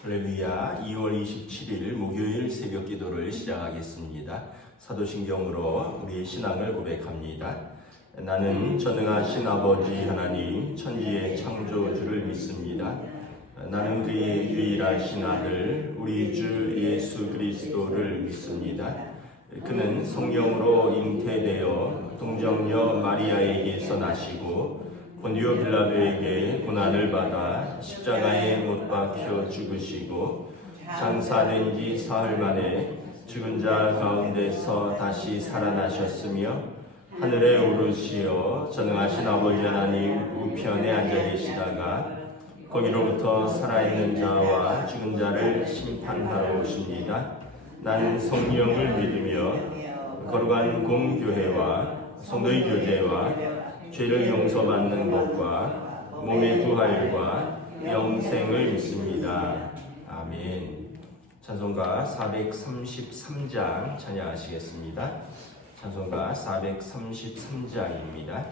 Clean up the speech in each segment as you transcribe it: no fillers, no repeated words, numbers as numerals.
할렐루야. 2월 27일 목요일 새벽 기도를 시작하겠습니다. 사도신경으로 우리의 신앙을 고백합니다. 나는 전능하신 아버지 하나님 천지의 창조주를 믿습니다. 나는 그의 유일하신 아들 우리 주 예수 그리스도를 믿습니다. 그는 성령으로 잉태되어 동정녀 마리아에게서 나시고 본디오 빌라도에게 고난을 받아 십자가에 못 박혀 죽으시고 장사된 지 사흘 만에 죽은 자 가운데서 다시 살아나셨으며 하늘에 오르시어 전능하신 아버지 하나님 우편에 앉아 계시다가 거기로부터 살아있는 자와 죽은 자를 심판하러 오십니다. 나는 성령을 믿으며 거룩한 공교회와 성도의 교제와 죄를 용서받는 것과 몸의 부활과 영생을 믿습니다. 아멘. 찬송가 433장 찬양하시겠습니다. 찬송가 433장입니다.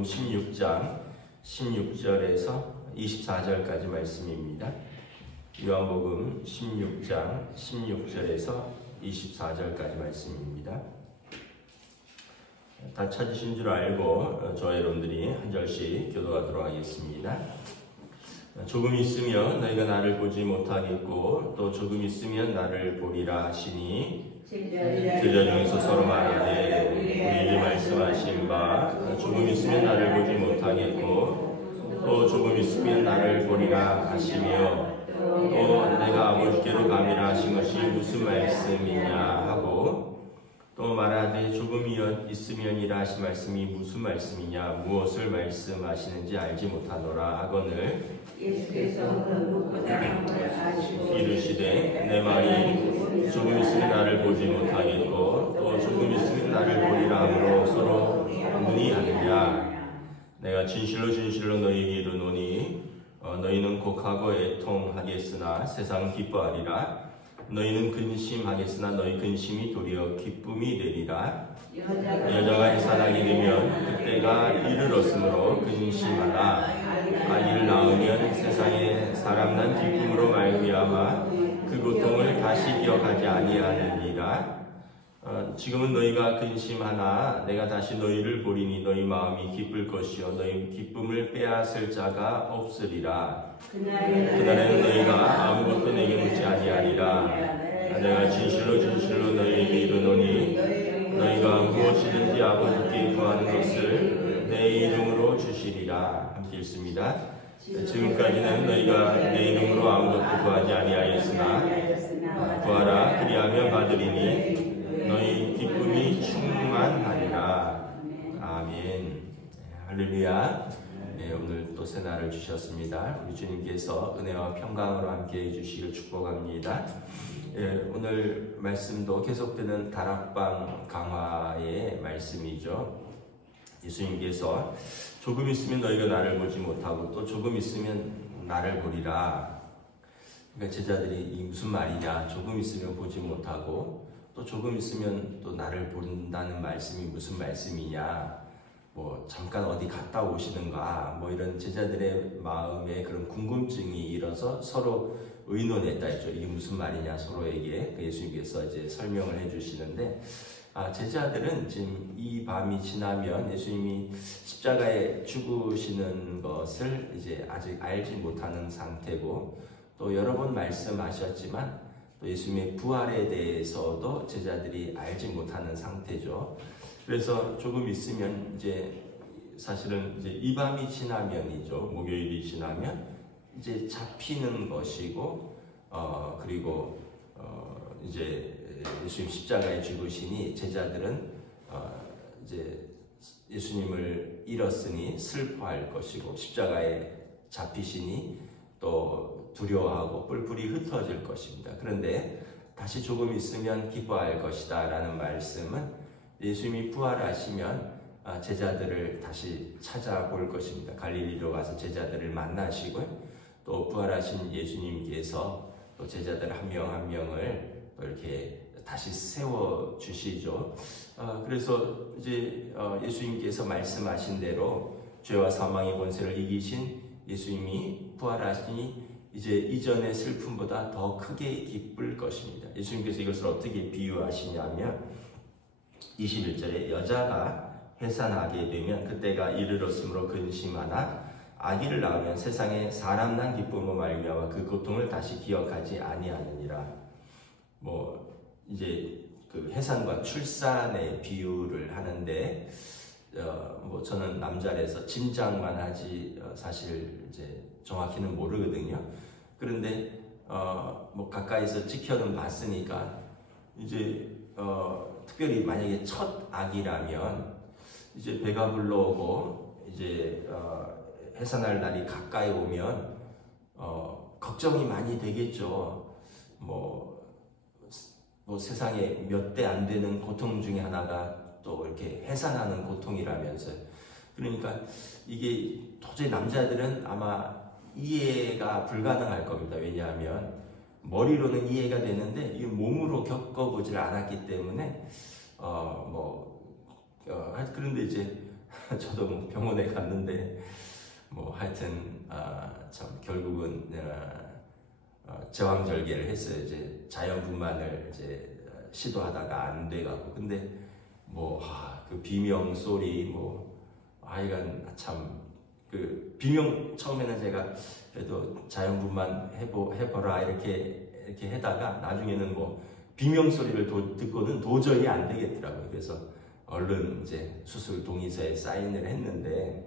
요한복음 16장 16절에서 24절까지 말씀입니다. 요한복음 16장 16절에서 24절까지 말씀입니다. 다 찾으신 줄 알고 저와 여러분들이 한 절씩 교도하도록 하겠습니다. 조금 있으면 너희가 나를 보지 못하겠고 또 조금 있으면 나를 보리라 하시니 제자 중에서 서로 말하되 우리에게 말씀하신 바 조금 있으면 나를 보지 못하겠고 또 조금 있으면 나를 보리라 하시며 또 내가 아버지께로 가미라 하신 것이 무슨 말씀이냐 하고 또 말하되 조금 있으면이라 하신 말씀이 무슨 말씀이냐 무엇을 말씀하시는지 알지 못하노라 하거늘 예수께서 이르시되 내 말이 조금 있으면 나를 보지 못하겠고 또 조금 있으면 나를 보리라 함으로 서로 문의하느냐. 내가 진실로 진실로 너희에게 이르노니 너희는 곡하고 애통하겠으나 세상 기뻐하리라. 너희는 근심하겠으나 너희 근심이 도리어 기쁨이 되리라. 여자가 해산하게 되면 그때가 이르렀으므로 근심하라. 아기를 낳으면 세상에 사람 난 기쁨으로 말미암아 그 고통을 다시 기억하지 아니하느니라. 지금은 너희가 근심하나 내가 다시 너희를 보리니 너희 마음이 기쁠 것이요 너희 기쁨을 빼앗을 자가 없으리라. 그날에는 너희가 아무것도 내게 묻지 아니하리라. 내가 진실로 진실로 너희에게 이르노니 너희가 무엇이든지 아버지께 구하는 것을 내 이름으로 주시리라. 함께 읽습니다. 지금까지는 너희가 내 이름으로 아무것도 구하지 아니하였으나 구하라 그리하면 받으리니 너희 기쁨이 충만하리라. 아멘. 할렐루야. 네, 오늘 또 새날을 주셨습니다. 우리 주님께서 은혜와 평강으로 함께해 주시길 축복합니다. 오늘 말씀도 계속되는 다락방 강화의 말씀이죠. 예수님께서 조금 있으면 너희가 나를 보지 못하고 또 조금 있으면 나를 보리라. 그러니까 제자들이 이 무슨 말이냐, 조금 있으면 보지 못하고 또 조금 있으면 또 나를 본다는 말씀이 무슨 말씀이냐, 뭐 잠깐 어디 갔다 오시는가, 뭐 이런 제자들의 마음에 그런 궁금증이 일어서 서로 의논했다 했죠. 이게 무슨 말이냐 서로에게 예수님께서 이제 설명을 해주시는데, 제자들은 지금 이 밤이 지나면 예수님이 십자가에 죽으시는 것을 이제 아직 알지 못하는 상태고, 또 여러 번 말씀하셨지만 또 예수님의 부활에 대해서도 제자들이 알지 못하는 상태죠. 그래서 조금 있으면 이제 사실은 이제 이 밤이 지나면이죠. 목요일이 지나면 이제 잡히는 것이고, 그리고 이제 예수님 십자가에 죽으시니 제자들은 이제 예수님을 잃었으니 슬퍼할 것이고, 십자가에 잡히시니 또 두려워하고 뿔뿔이 흩어질 것입니다. 그런데 다시 조금 있으면 기뻐할 것이다 라는 말씀은 예수님이 부활하시면 제자들을 다시 찾아볼 것입니다. 갈릴리로 가서 제자들을 만나시고, 또 부활하신 예수님께서 또 제자들 한 명 한 명을 또 이렇게 다시 세워 주시죠. 그래서 이제 예수님께서 말씀하신 대로 죄와 사망의 권세를 이기신 예수님이 부활하시니 이제 이전의 슬픔보다 더 크게 기쁠 것입니다. 예수님께서 이것을 어떻게 비유하시냐면 21절에 여자가 해산하게 되면 그때가 이르렀으므로 근심하나 아기를 낳으면 세상에 사람 난 기쁨으로 말미암아 그 고통을 다시 기억하지 아니하느니라. 뭐 이제 그 해산과 출산의 비유를 하는데, 뭐 저는 남자라서 짐작만 하지 사실 이제 정확히는 모르거든요. 그런데 뭐 가까이서 지켜는 봤으니까 이제 특별히 만약에 첫 아기라면 이제 배가 불러오고 이제 해산할 날이 가까이 오면 걱정이 많이 되겠죠. 뭐 세상에 몇 대 안 되는 고통 중에 하나가 또 이렇게 해산하는 고통이라면서요. 그러니까 이게 도저히 남자들은 아마 이해가 불가능할 겁니다. 왜냐하면 머리로는 이해가 되는데 이 몸으로 겪어보질 않았기 때문에 그런데 이제 저도 뭐 병원에 갔는데 뭐 하여튼 참 결국은 제왕절개를 했어요. 이제 자연분만을 이제 시도하다가 안 돼가고, 근데 뭐 그 비명 소리, 뭐 아이가 참 그 비명, 처음에는 제가 그래도 자연분만 해보라 이렇게 해다가 나중에는 뭐 비명 소리를 듣고는 도저히 안 되겠더라고요. 그래서 얼른 이제 수술 동의서에 사인을 했는데,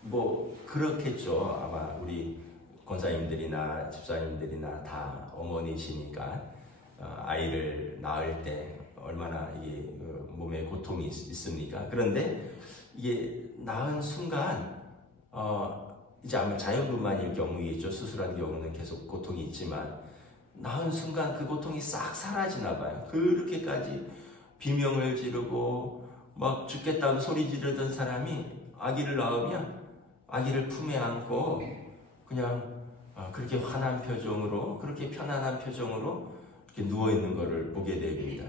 뭐 그렇겠죠. 아마 우리 권사님들이나 집사님들이나 다 어머니시니까 아이를 낳을 때 얼마나 이게 몸에 고통이 있습니까? 그런데 이게 낳은 순간 이제 아마 자연분만일 경우이죠. 수술한 경우는 계속 고통이 있지만 낳은 순간 그 고통이 싹 사라지나 봐요. 그렇게까지 비명을 지르고 막 죽겠다고 소리 지르던 사람이 아기를 낳으면 아기를 품에 안고 그냥 그렇게 환한 표정으로, 그렇게 편안한 표정으로 이렇게 누워있는 것을 보게 됩니다.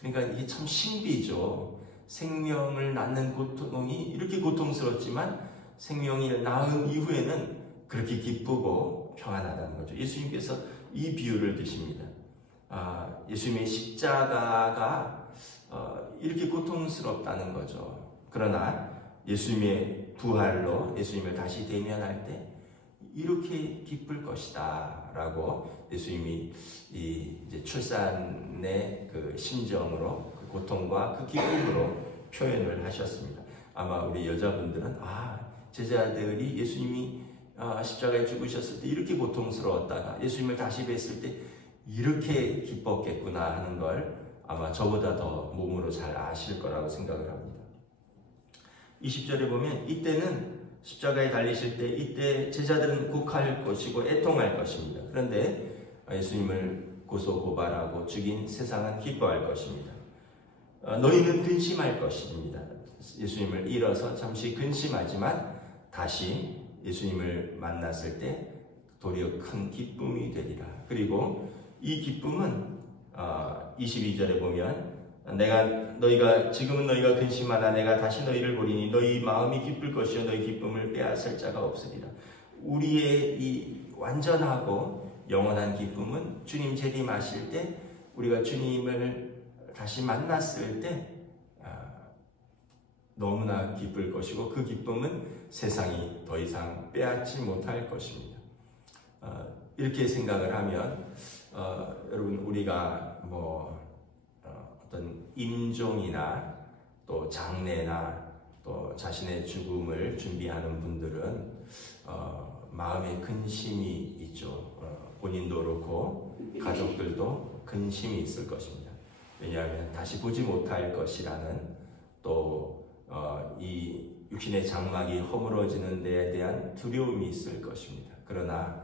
그러니까 이게 참 신비죠. 생명을 낳는 고통이 이렇게 고통스럽지만 생명을 낳은 이후에는 그렇게 기쁘고 평안하다는 거죠. 예수님께서 이 비유를 드십니다. 예수님의 십자가가 이렇게 고통스럽다는 거죠. 그러나 예수님의 부활로 예수님을 다시 대면할 때 이렇게 기쁠 것이다 라고 예수님이 이제 출산의 그 심정으로, 그 고통과 그 기쁨으로 표현을 하셨습니다. 아마 우리 여자분들은 제자들이 예수님이 십자가에 죽으셨을 때 이렇게 고통스러웠다가 예수님을 다시 뵀을 때 이렇게 기뻤겠구나 하는 걸 아마 저보다 더 몸으로 잘 아실 거라고 생각을 합니다. 20절에 보면 이때는 십자가에 달리실 때 이때 제자들은 곡할 것이고 애통할 것입니다. 그런데 예수님을 고소고발하고 죽인 세상은 기뻐할 것입니다. 너희는 근심할 것입니다. 예수님을 잃어서 잠시 근심하지만 다시 예수님을 만났을 때 도리어 큰 기쁨이 되리라. 그리고 이 기쁨은 22절에 보면 너희가 지금은 너희가 근심하나 내가 다시 너희를 보리니 너희 마음이 기쁠 것이요 너희 기쁨을 빼앗을 자가 없으리라. 우리의 이 완전하고 영원한 기쁨은 주님 재림하실 때 우리가 주님을 다시 만났을 때 너무나 기쁠 것이고 그 기쁨은 세상이 더 이상 빼앗지 못할 것입니다. 이렇게 생각을 하면 여러분, 우리가 어떤 임종이나 또 장례나 또 자신의 죽음을 준비하는 분들은 마음에 근심이 있죠. 본인도 그렇고 가족들도 근심이 있을 것입니다. 왜냐하면 다시 보지 못할 것이라는, 또 이 육신의 장막이 허물어지는 데에 대한 두려움이 있을 것입니다. 그러나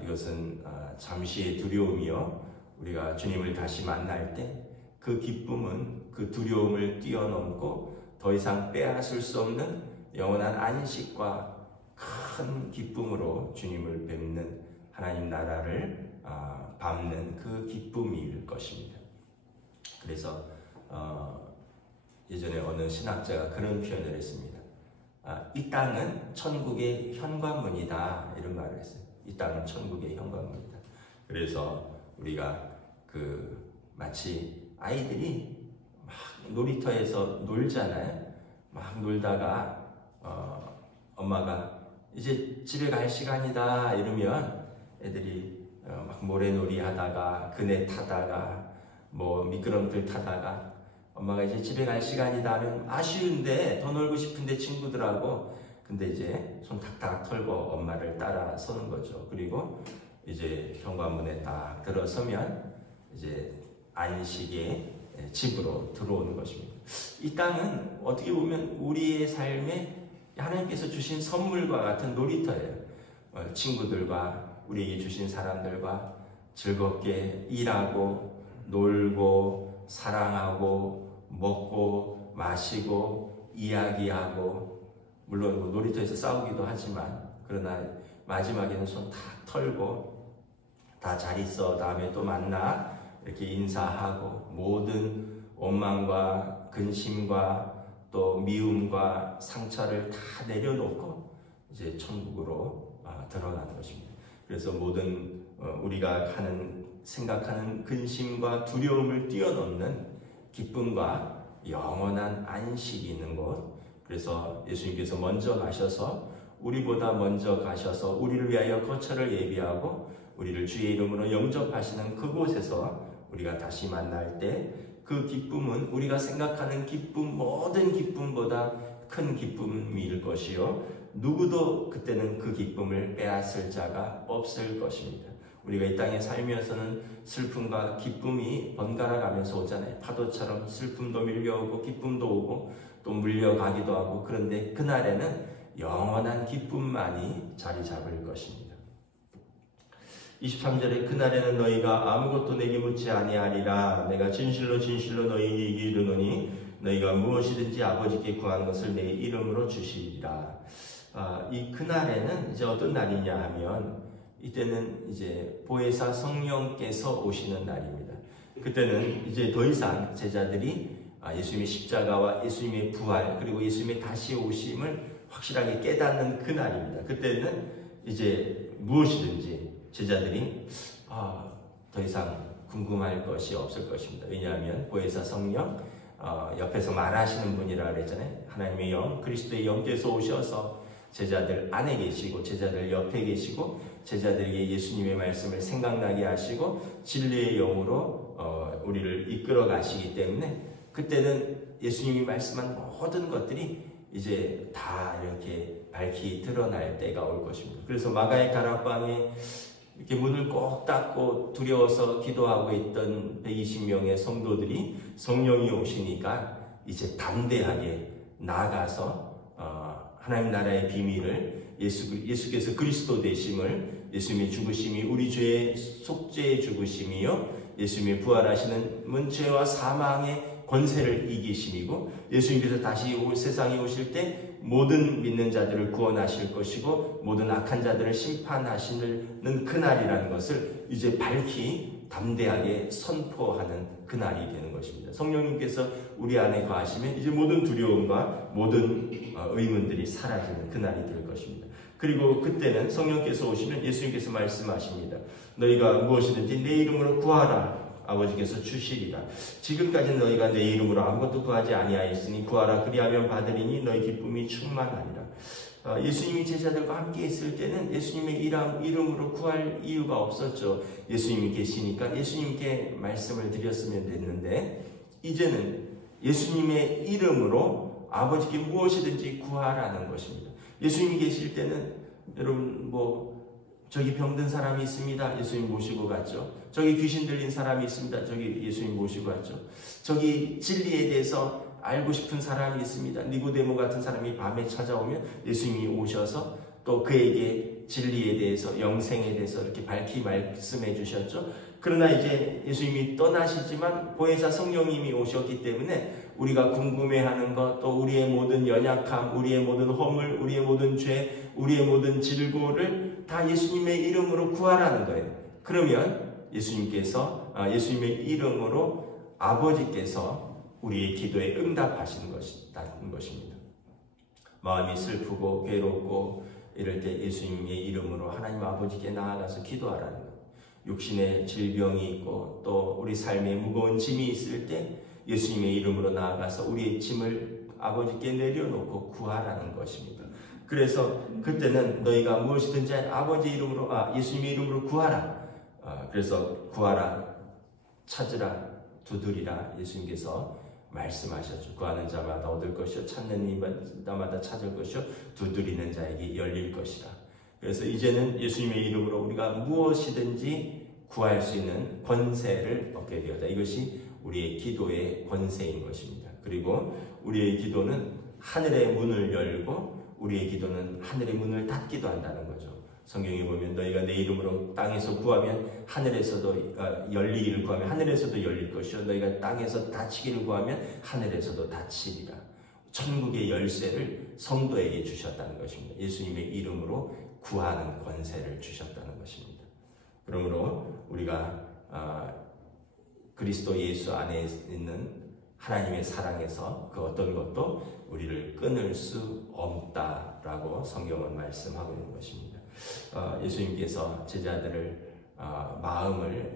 이것은 잠시의 두려움이요, 우리가 주님을 다시 만날 때 그 기쁨은 그 두려움을 뛰어넘고 더 이상 빼앗을 수 없는 영원한 안식과 큰 기쁨으로 주님을 뵙는 하나님 나라를 밟는 그 기쁨일 것입니다. 그래서 예전에 어느 신학자가 그런 표현을 했습니다. 이 땅은 천국의 현관문이다, 이런 말을 했어요. 이 땅은 천국의 현관문이다. 그래서 우리가 마치 아이들이 막 놀이터에서 놀잖아요. 막 놀다가 엄마가 이제 집에 갈 시간이다 이러면 애들이 막 모래놀이 하다가 그네 타다가 뭐 미끄럼틀 타다가 엄마가 이제 집에 갈 시간이다 하면 아쉬운데 더 놀고 싶은데 친구들하고, 근데 이제 손 탁탁 털고 엄마를 따라 서는 거죠. 그리고 이제 현관문에 딱 들어서면 이제 안식의 집으로 들어오는 것입니다. 이 땅은 어떻게 보면 우리의 삶에 하나님께서 주신 선물과 같은 놀이터예요. 친구들과 우리에게 주신 사람들과 즐겁게 일하고 놀고 사랑하고 먹고 마시고 이야기하고, 물론 놀이터에서 싸우기도 하지만, 그러나 마지막에는 손 다 털고 다 잘 있어 다음에 또 만나 이렇게 인사하고 모든 원망과 근심과 또 미움과 상처를 다 내려놓고 이제 천국으로 들어가는 것입니다. 그래서 모든 우리가 생각하는 근심과 두려움을 뛰어넘는 기쁨과 영원한 안식이 있는 곳. 그래서 예수님께서 먼저 가셔서 우리보다 먼저 가셔서 우리를 위하여 거처를 예비하고 우리를 주의 이름으로 영접하시는 그곳에서 우리가 다시 만날 때 그 기쁨은 우리가 생각하는 기쁨, 모든 기쁨보다 큰 기쁨일 것이요, 누구도 그때는 그 기쁨을 빼앗을 자가 없을 것입니다. 우리가 이 땅에 살면서는 슬픔과 기쁨이 번갈아 가면서 오잖아요. 파도처럼 슬픔도 밀려오고 기쁨도 오고 또 물려가기도 하고, 그런데 그날에는 영원한 기쁨만이 자리 잡을 것입니다. 23절에 그날에는 너희가 아무것도 내게 묻지 아니하리라. 내가 진실로 진실로 너희에게 이르노니 너희가 무엇이든지 아버지께 구한 것을 내 이름으로 주시리라. 이 그날에는 이제 어떤 날이냐 하면, 이때는 이제 보혜사 성령께서 오시는 날입니다. 그때는 이제 더 이상 제자들이 예수님의 십자가와 예수님의 부활 그리고 예수님의 다시 오심을 확실하게 깨닫는 그 날입니다. 그때는 이제 무엇이든지 제자들이 더 이상 궁금할 것이 없을 것입니다. 왜냐하면 보혜사 성령, 옆에서 말하시는 분이라 그랬잖아요. 하나님의 영, 그리스도의 영께서 오셔서 제자들 안에 계시고 제자들 옆에 계시고 제자들에게 예수님의 말씀을 생각나게 하시고 진리의 영으로 우리를 이끌어 가시기 때문에 그때는 예수님이 말씀한 모든 것들이 이제 다 이렇게 밝히 드러날 때가 올 것입니다. 그래서 마가의 다락방에 이렇게 문을 꼭 닫고 두려워서 기도하고 있던 120명의 성도들이 성령이 오시니까 이제 담대하게 나아가서 하나님 나라의 비밀을, 예수께서 그리스도 되심을, 예수님의 죽으심이 우리 죄의 속죄의 죽으심이요, 예수님의 부활하시는 죄와 사망의 권세를 이기심이고, 예수님께서 다시 세상에 오실 때 모든 믿는 자들을 구원하실 것이고 모든 악한 자들을 심판하시는 그날이라는 것을 이제 밝히 담대하게 선포하는 그날이 되는 것입니다. 성령님께서 우리 안에 거하시면 이제 모든 두려움과 모든 의문들이 사라지는 그날이 될 것입니다. 그리고 그때는 성령께서 오시면 예수님께서 말씀하십니다. 너희가 무엇이든지 내 이름으로 구하라. 아버지께서 주시리라. 지금까지는 너희가 내 이름으로 아무것도 구하지 아니하였으니 구하라. 그리하면 받으리니 너희 기쁨이 충만하리라. 예수님이 제자들과 함께 있을 때는 예수님의 이름으로 구할 이유가 없었죠. 예수님이 계시니까 예수님께 말씀을 드렸으면 됐는데, 이제는 예수님의 이름으로 아버지께 무엇이든지 구하라는 것입니다. 예수님이 계실 때는 여러분 저기 병든 사람이 있습니다. 예수님 모시고 갔죠. 저기 귀신 들린 사람이 있습니다. 저기 예수님 모시고 갔죠. 저기 진리에 대해서 알고 싶은 사람이 있습니다. 니고데모 같은 사람이 밤에 찾아오면 예수님이 오셔서 또 그에게 진리에 대해서, 영생에 대해서 이렇게 밝히 말씀해 주셨죠. 그러나 이제 예수님이 떠나시지만 보혜사 성령님이 오셨기 때문에 우리가 궁금해하는 것, 또 우리의 모든 연약함, 우리의 모든 허물, 우리의 모든 죄, 우리의 모든 질고를 다 예수님의 이름으로 구하라는 거예요. 그러면 예수님의 이름으로 아버지께서 우리의 기도에 응답하시는 것입니다. 마음이 슬프고 괴롭고 이럴 때 예수님의 이름으로 하나님 아버지께 나아가서 기도하라는 것. 육신의 질병이 있고 또 우리 삶에 무거운 짐이 있을 때 예수님의 이름으로 나아가서 우리의 짐을 아버지께 내려놓고 구하라는 것입니다. 그래서 그때는 너희가 무엇이든지 아버지 이름으로, 예수님의 이름으로 구하라. 그래서 구하라, 찾으라, 두드리라 예수님께서 말씀하셨죠. 구하는 자마다 얻을 것이요, 찾는 이마다 찾을 것이요, 두드리는 자에게 열릴 것이다. 그래서 이제는 예수님의 이름으로 우리가 무엇이든지 구할 수 있는 권세를 얻게 되었다. 이것이 우리의 기도의 권세인 것입니다. 그리고 우리의 기도는 하늘의 문을 열고 우리의 기도는 하늘의 문을 닫기도 한다는 거죠. 성경에 보면 너희가 내 이름으로 땅에서 구하면 하늘에서도 열리기를 구하면 하늘에서도 열릴 것이요, 너희가 땅에서 닫히기를 구하면 하늘에서도 닫히리라. 천국의 열쇠를 성도에게 주셨다는 것입니다. 예수님의 이름으로 구하는 권세를 주셨다는 것입니다. 그러므로 우리가 그리스도 예수 안에 있는 하나님의 사랑에서 그 어떤 것도 우리를 끊을 수 없다라고 성경은 말씀하고 있는 것입니다. 예수님께서 제자들을 마음을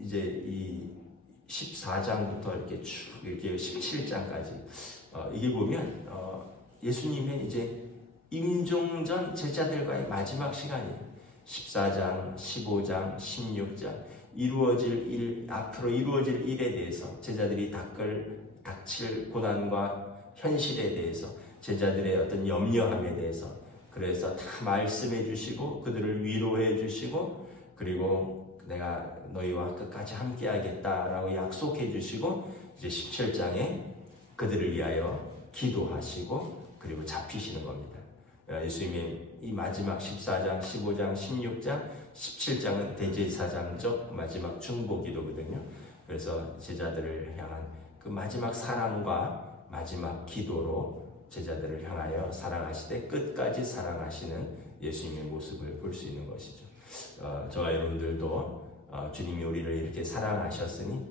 이제 이 14장부터 이렇게 쭉 이렇게 17장까지 이게 보면 예수님의 이제 임종전 제자들과의 마지막 시간이에요. 14장, 15장, 16장 앞으로 이루어질 일에 대해서 제자들이 닥칠 고난과 현실에 대해서 제자들의 어떤 염려함에 대해서 그래서 다 말씀해 주시고 그들을 위로해 주시고 그리고 내가 너희와 끝까지 함께 하겠다라고 약속해 주시고 이제 17장에 그들을 위하여 기도하시고 그리고 잡히시는 겁니다. 예수님의 이 마지막 14장, 15장, 16장, 17장은 대제사장적 마지막 중보기도거든요. 그래서 제자들을 향한 그 마지막 사랑과 마지막 기도로 제자들을 향하여 사랑하시되 끝까지 사랑하시는 예수님의 모습을 볼 수 있는 것이죠. 저와 여러분들도 주님이 우리를 이렇게 사랑하셨으니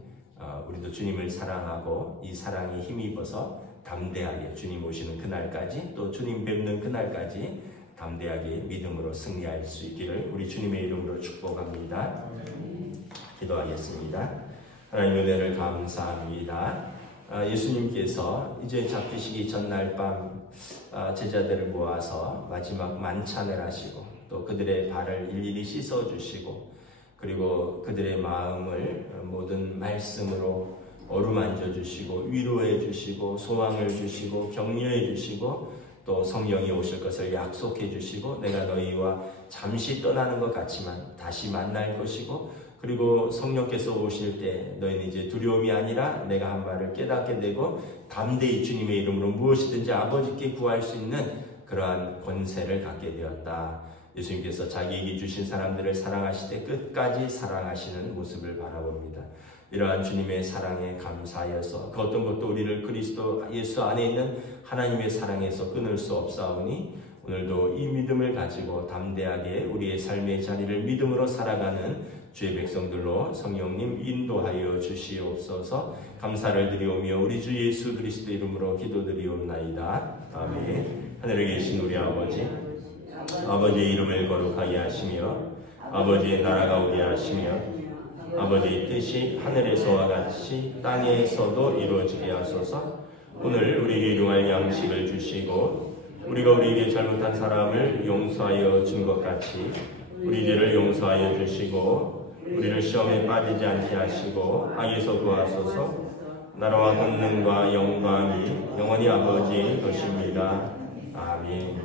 우리도 주님을 사랑하고 이 사랑에 힘입어서 담대하게 주님 오시는 그날까지 또 주님 뵙는 그날까지 담대하게 믿음으로 승리할 수 있기를 우리 주님의 이름으로 축복합니다. 기도하겠습니다. 하나님 은혜를 감사합니다. 예수님께서 이제 잡히시기 전날 밤 제자들을 모아서 마지막 만찬을 하시고 또 그들의 발을 일일이 씻어주시고 그리고 그들의 마음을 모든 말씀으로 어루만져 주시고 위로해 주시고 소망을 주시고 격려해 주시고 또 성령이 오실 것을 약속해 주시고 내가 너희와 잠시 떠나는 것 같지만 다시 만날 것이고 그리고 성령께서 오실 때 너희는 이제 두려움이 아니라 내가 한 말을 깨닫게 되고 담대히 주님의 이름으로 무엇이든지 아버지께 구할 수 있는 그러한 권세를 갖게 되었다. 예수님께서 자기에게 주신 사람들을 사랑하시되 끝까지 사랑하시는 모습을 바라봅니다. 이러한 주님의 사랑에 감사하여서 그 어떤 것도 우리를 그리스도 예수 안에 있는 하나님의 사랑에서 끊을 수 없사오니 오늘도 이 믿음을 가지고 담대하게 우리의 삶의 자리를 믿음으로 살아가는 주의 백성들로 성령님 인도하여 주시옵소서. 감사를 드리오며 우리 주 예수 그리스도 이름으로 기도드리옵나이다. 아멘. 하늘에 계신 우리 아버지의 이름을 거룩하게 하시며 아버지의 나라가 오게 하시며 아버지의 뜻이 하늘에서와 같이 땅에서도 이루어지게 하소서. 오늘 우리에게 일용할 양식을 주시고 우리가 우리에게 잘못한 사람을 용서하여 준 것 같이 우리 죄를 용서하여 주시고 우리를 시험에 빠지지 않게 하시고 악에서 구하소서. 나라와 권능과 영광이 영원히 아버지의 것입니다. 아멘.